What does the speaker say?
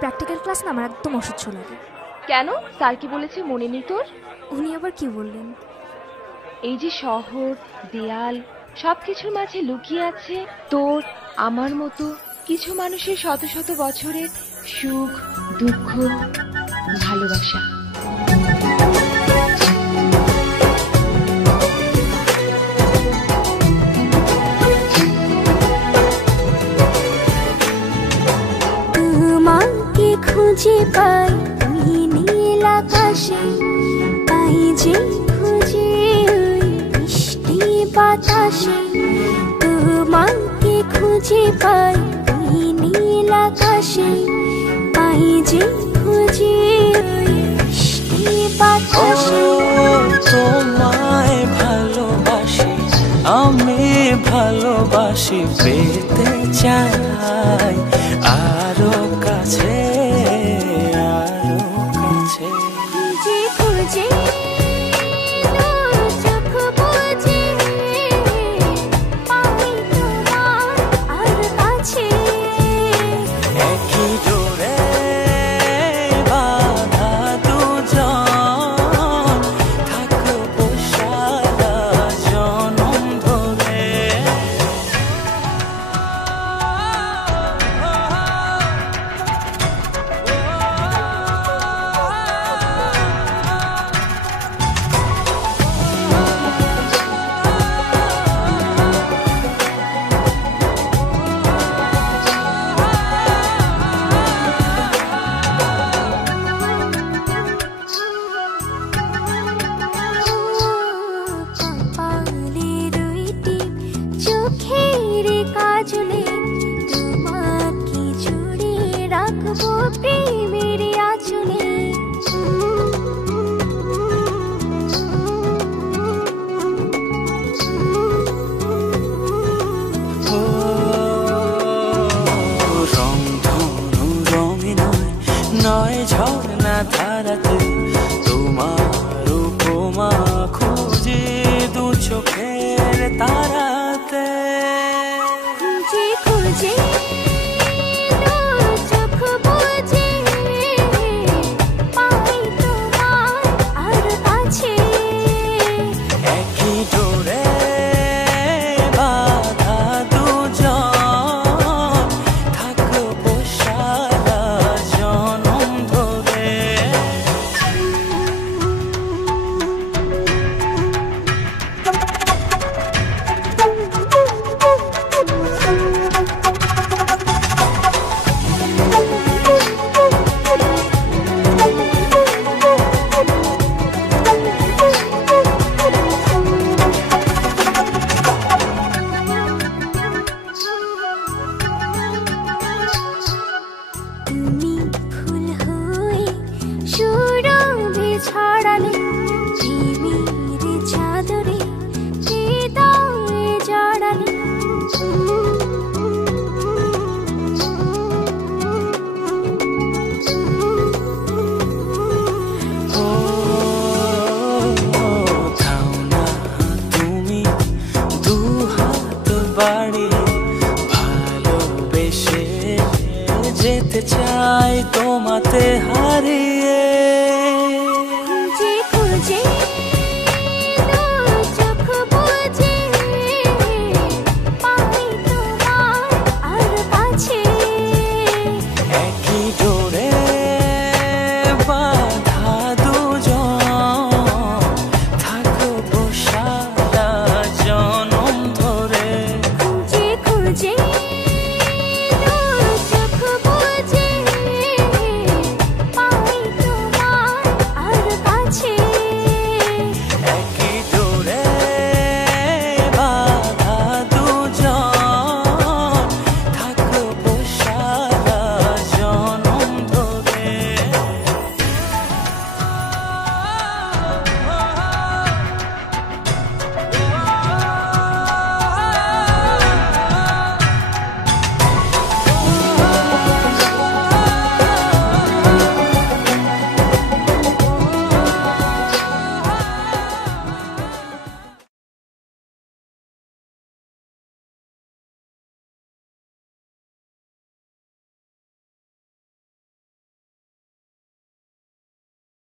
Practical class না আমার একদম অসহ্য লাগে। কেন? স্যার কি বলেছে মনে নেই তোর? উনি আবার কি বললেন? এই যে শহর, দেয়াল, সবকিছুর মাঝে লুকিয়ে আছে তোর আমার মতো কিছু মানুষের শত শত বছরের সুখ, দুঃখ, ভালোবাসা। তোমাকে খুঁজে পাই ওই নীল আকাশে, পাই যে খুঁজে ওই মিষ্টি বাতাসে। তোমাকে খুঁজে পাই ওই নীল আকাশে, পাই যে খুঁজে ওই মিষ্টি বাতাসে। তোমায় ভালোবাসি, আমি ভালোবাসি।